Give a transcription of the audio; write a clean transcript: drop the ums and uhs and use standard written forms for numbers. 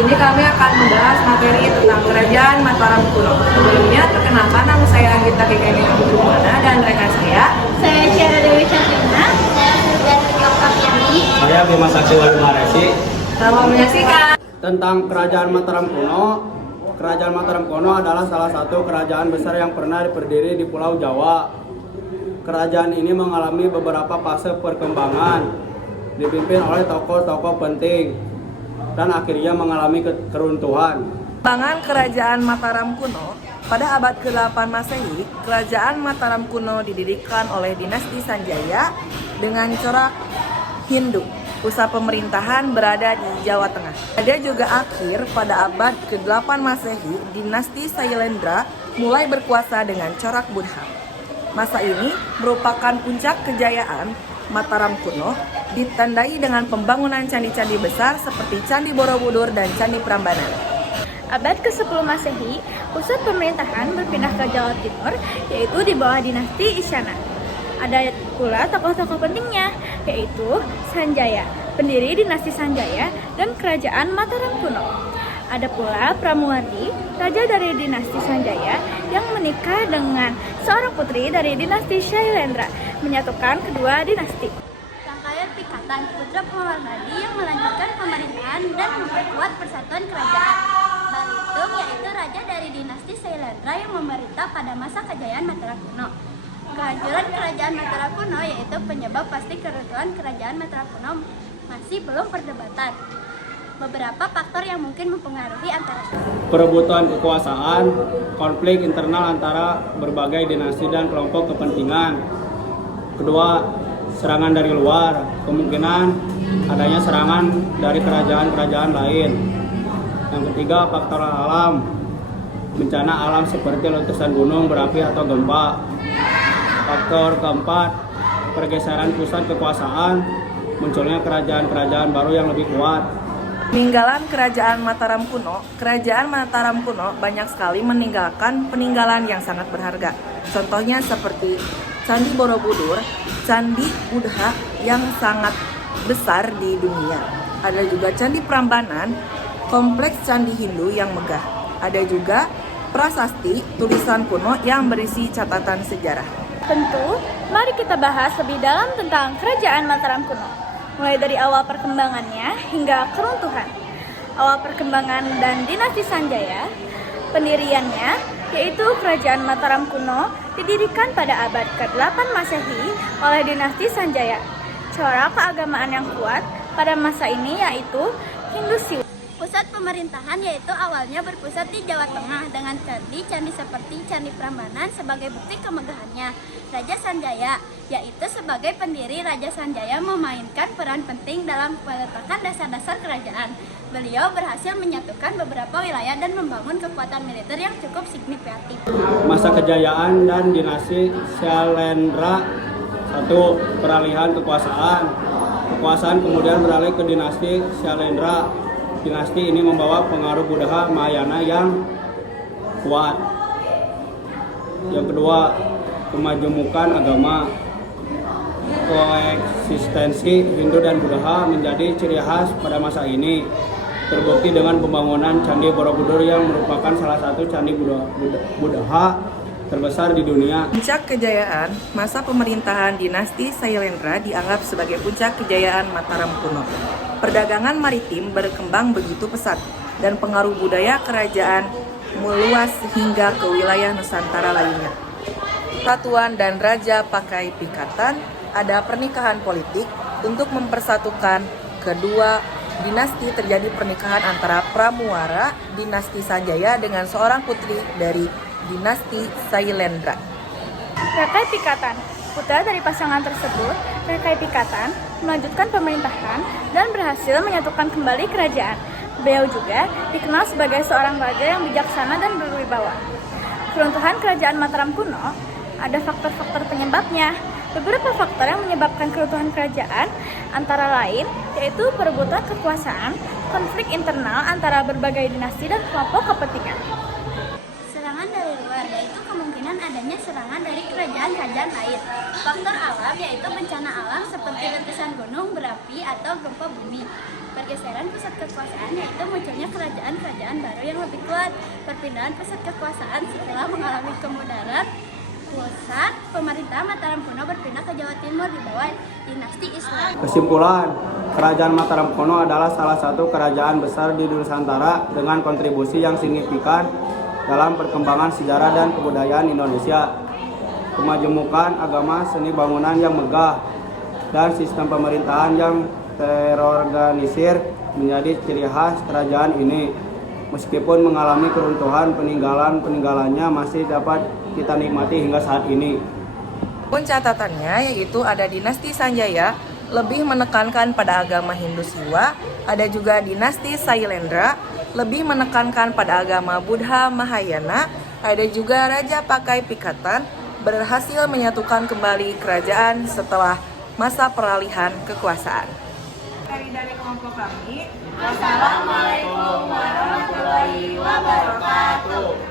sini kami akan membahas materi tentang Kerajaan Mataram kuno. Sebelumnya, perkenalkan nama saya Anggita Kekeni Abdurrahmana dan rekan saya Ciara Dewi Cantina. Saya Sudan Yokapiani. Saya Bima Sakti Walimaresi. Selamat menyaksikan. Tentang Kerajaan Mataram kuno. Kerajaan Mataram kuno adalah salah satu kerajaan besar yang pernah berdiri di Pulau Jawa. Kerajaan ini mengalami beberapa fase perkembangan, dipimpin oleh tokoh-tokoh penting, dan akhirnya mengalami keruntuhan. Perkembangan Kerajaan Mataram kuno. Pada abad ke-8 Masehi, Kerajaan Mataram kuno didirikan oleh dinasti Sanjaya dengan corak Hindu. Pusat pemerintahan berada di Jawa Tengah. Ada juga akhir pada abad ke-8 Masehi, dinasti Sailendra mulai berkuasa dengan corak Buddha. Masa ini merupakan puncak kejayaan Mataram kuno, ditandai dengan pembangunan candi-candi besar seperti Candi Borobudur dan Candi Prambanan. Abad ke-10 Masehi, pusat pemerintahan berpindah ke Jawa Timur, yaitu di bawah dinasti Isyana. Ada pula tokoh-tokoh pentingnya, yaitu Sanjaya, pendiri dinasti Sanjaya dan Kerajaan Mataram kuno. Ada pula Pramuwati, raja dari dinasti Sanjaya yang menikah dengan seorang putri dari dinasti Shailendra, menyatukan kedua dinasti. Rangkaian Pikatan, putra Pawarnadi yang melanjutkan pemerintahan dan memperkuat persatuan kerajaan. Balitung, yaitu raja dari dinasti Shailendra yang memerintah pada masa kejayaan Mataram kuno. Kehancuran Kerajaan Mataram kuno yaitu penyebab pasti keruntuhan Kerajaan Mataram kuno masih belum perdebatan. Beberapa faktor yang mungkin mempengaruhi antara Perebutan kekuasaan, konflik internal antara berbagai dinasti dan kelompok kepentingan. Kedua, serangan dari luar, kemungkinan adanya serangan dari kerajaan-kerajaan lain. Yang ketiga, faktor alam, bencana alam seperti letusan gunung, berapi, atau gempa. Faktor keempat, pergeseran pusat kekuasaan, munculnya kerajaan-kerajaan baru yang lebih kuat. Peninggalan Kerajaan Mataram kuno. Kerajaan Mataram kuno banyak sekali meninggalkan peninggalan yang sangat berharga. Contohnya seperti Candi Borobudur, Candi Buddha yang sangat besar di dunia. Ada juga Candi Prambanan, kompleks Candi Hindu yang megah. Ada juga prasasti tulisan kuno yang berisi catatan sejarah. Tentu, mari kita bahas lebih dalam tentang Kerajaan Mataram kuno, mulai dari awal perkembangannya hingga keruntuhan. Awal perkembangan dan dinasti Sanjaya, pendiriannya yaitu Kerajaan Mataram kuno didirikan pada abad ke-8 Masehi oleh dinasti Sanjaya. Corak keagamaan yang kuat pada masa ini yaitu Hindu Siwa. Pusat pemerintahan yaitu awalnya berpusat di Jawa Tengah dengan candi-candi seperti Candi Prambanan sebagai bukti kemegahannya. Raja Sanjaya, yaitu sebagai pendiri Raja Sanjaya memainkan peran penting dalam peletakan dasar-dasar kerajaan. Beliau berhasil menyatukan beberapa wilayah dan membangun kekuatan militer yang cukup signifikatif. Masa kejayaan dan dinasti Shailendra. 1. Peralihan kekuasaan. Kekuasaan kemudian beralih ke dinasti Shailendra. Dinasti ini membawa pengaruh Buddha Mahayana yang kuat. Yang kedua, kemajemukan agama. Koeksistensi Hindu dan Buddha menjadi ciri khas pada masa ini. Terbukti dengan pembangunan Candi Borobudur yang merupakan salah satu candi Buddha terbesar di dunia. Puncak kejayaan, masa pemerintahan dinasti Sailendra dianggap sebagai puncak kejayaan Mataram kuno. Perdagangan maritim berkembang begitu pesat dan pengaruh budaya kerajaan meluas hingga ke wilayah Nusantara lainnya. Persatuan dan raja pakai pikatan, ada pernikahan politik untuk mempersatukan kedua dinasti. Terjadi pernikahan antara Pramuwara dinasti Sanjaya dengan seorang putri dari dinasti Sailendra. Rakai Pikatan, putra dari pasangan tersebut, Rakai Pikatan, melanjutkan pemerintahan dan berhasil menyatukan kembali kerajaan. Beliau juga dikenal sebagai seorang raja yang bijaksana dan berwibawa. Keruntuhan Kerajaan Mataram kuno, ada faktor-faktor penyebabnya. Beberapa faktor yang menyebabkan keruntuhan kerajaan antara lain yaitu perebutan kekuasaan, konflik internal antara berbagai dinasti dan kelompok kepentingan. Serangan dari luar yaitu kemungkinan dengan adanya serangan dari kerajaan-kerajaan lain. Faktor alam yaitu bencana alam seperti letusan gunung, berapi, atau gempa bumi. Pergeseran pusat kekuasaan yaitu munculnya kerajaan-kerajaan baru yang lebih kuat. Perpindahan pusat kekuasaan setelah mengalami kemunduran, pusat pemerintah Mataram kuno berpindah ke Jawa Timur di bawah dinasti Islam. Kesimpulan, Kerajaan Mataram kuno adalah salah satu kerajaan besar di Nusantara dengan kontribusi yang signifikan dalam perkembangan sejarah dan kebudayaan Indonesia. Kemajemukan agama, seni bangunan yang megah, dan sistem pemerintahan yang terorganisir menjadi ciri khas kerajaan ini. Meskipun mengalami keruntuhan, peninggalannya masih dapat kita nikmati hingga saat ini. Pun catatannya yaitu ada dinasti Sanjaya lebih menekankan pada agama Hindu Siwa, ada juga dinasti Sailendra lebih menekankan pada agama Buddha Mahayana, ada juga Raja Pakai Pikatan berhasil menyatukan kembali kerajaan setelah masa peralihan kekuasaan. Dari kelompok kami, wassalamualaikum warahmatullahi wabarakatuh.